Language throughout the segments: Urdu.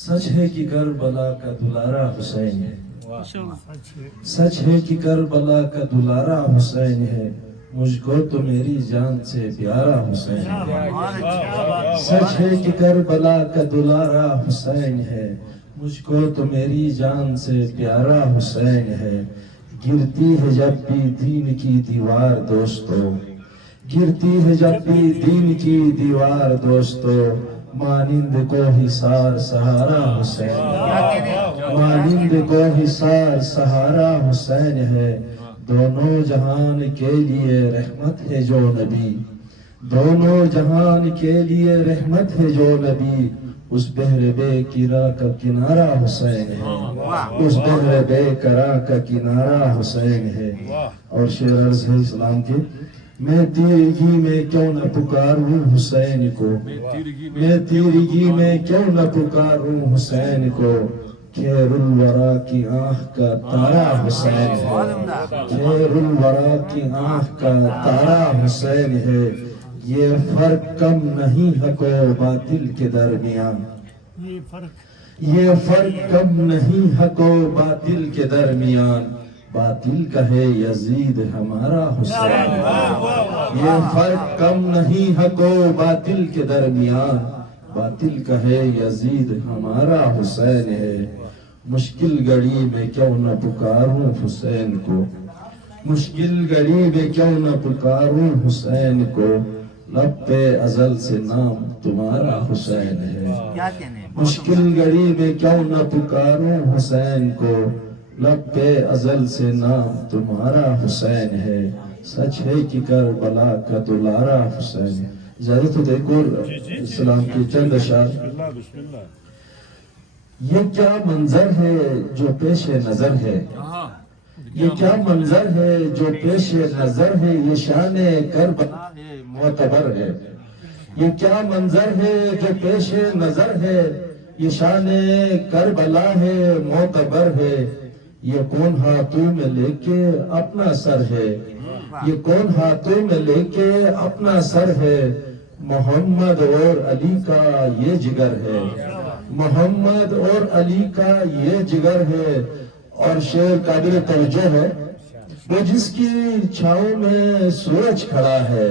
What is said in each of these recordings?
سچ ہے کہ کربلا کا دلارا حسین ہے، سچ ہے کہ کربلا کا دلارا حسین ہے، مجھ کو تو میری جان سے پیارا حسین ہے۔ سچ ہے کہ کربلا کا دلارا حسین ہے، مجھ کو تو میری جان سے پیارا حسین ہے۔ گرتی ہے جب بھی دین کی دیوار دوستو، گرتی ہے جب بھی دین کی دیوار دوستو، مانند کو حصار سہارا حسین ہے، مانند کو حصار سہارا حسین ہے۔ دونوں جہان کے لیے رحمت ہے جو نبی، دونوں جہان کے لیے رحمت ہے جو نبی، اس بحر بے کرا کا کنارہ حسین ہے، اس بحر بے کرا کا کنارہ حسین ہے۔ اور شعر عرض ہے اسلام کے، میں تیرگی میں کیوں نہ پکاروں حسین کو، میں تیرگی میں کیوں نہ پکاروں حسین کو، خیر الورا کی آنکھ کا تارا حسین ہے، خیر الورا کی آنکھ کا تارا حسین ہے۔ یہ فرق کم نہیں حق و باطل کے درمیان، یہ فرق کم نہیں حق و باطل کے درمیان، باطل کہے یزید ہمارا حسین ہے۔ یہ فرق کم نہیں حق و باطل کے درمیان، باطل کہے یزید ہمارا حسین ہے۔ مشکل گھڑی میں کیوں نہ پکاروں حسین کو، مشکل گھڑی میں کیوں نہ پکاروں حسین کو، لب پہ ازل سے نام تمہارا حسین ہے۔ مشکل گھڑی میں کیوں نہ پکاروں حسین کو، لب پہ ازل سے نام تمہارا حسین ہے۔ سچ ہے کہ کربلا کا دلارا حسین ہے۔ اجازت ہو دیکھو اسلام کی چند اشعار۔ یہ کیا منظر ہے جو پیش نظر ہے، یہ کیا منظر ہے جو پیش نظر ہے، یہ شان کربلا ہے معتبر ہے۔ یہ کیا منظر ہے جو پیش نظر ہے، یہ شان کربلا ہے معتبر ہے۔ یہ کون ہاتھوں میں لے کے اپنا سر ہے، یہ کون ہاتھوں میں لے کے اپنا سر ہے، محمد اور علی کا یہ جگر ہے، محمد اور علی کا یہ جگر ہے۔ اور شعر قابل توجہ ہے، وہ جس کی چھاؤں میں سورج کھڑا ہے،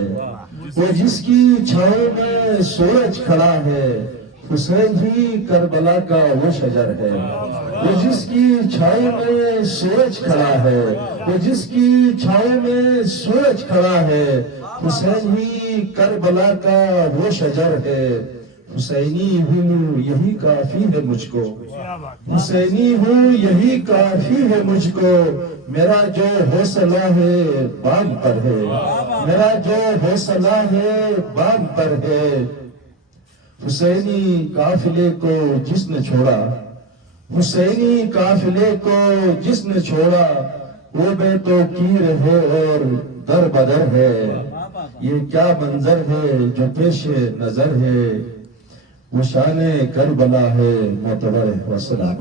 وہ جس کی چھاؤں میں سورج کھڑا ہے، حسین ہی کربلا کا وہ شجر ہے۔ وہ جس کی چھاؤں میں سورج کھڑا ہے، وہ جس کی چھاؤں میں سورج کھڑا ہے، حسین ہی کربلا کا وہ شجر ہے۔ حسینی ہوں یہی کافی ہے مجھ کو، حسینی ہوں یہی کافی ہے مجھ کو، میرا جو حوصلہ ہے باغ پر ہے، میرا جو حوصلہ ہے باغ پر ہے۔ حسینی قافلے کو جس نے چھوڑا، حسینی قافلے کو جس نے چھوڑا، وہ بے توقیر ہے اور در بدر ہے۔ یہ کیا منظر ہے جو پیش نظر ہے، وہ شان کربلا ہے معتبر ہے۔ والسلام۔